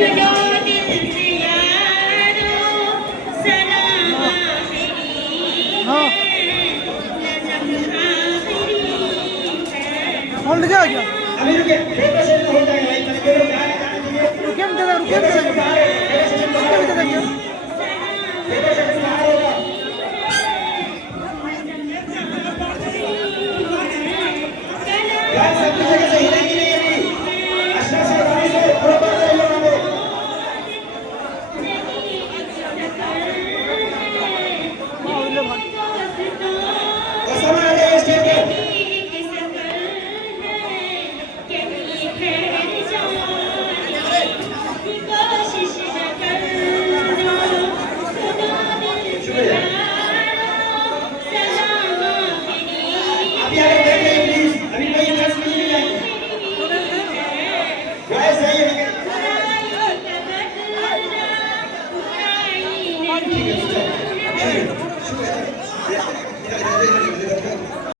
सुनो दिल से यारो सलाम आखिरी हाँ है नज़म आखिरी है। होल्ड क्या क्या अभी रुके, फोटो सेशन हो जाएगा भाई, बस फोटो बाहर आने दीजिए। रुके भी दे दे रुके भी दे दे फोटो सेशन बाहर रुके भी दे दे क्या फोटो सेशन बाहर होगा। यार सब जगह से हिलेंगी नहीं अभी। अच्छा से गाड़ी से थोड़ा बाहर जाइए वहाँ पे। हाँ ले भाई और समय आ गया स्टेज पे। अभी आगे देख लीजिए प्लीज, अभी कोई इंटरेस्ट नहीं जाएंगे। वैसे ही है। ठीक है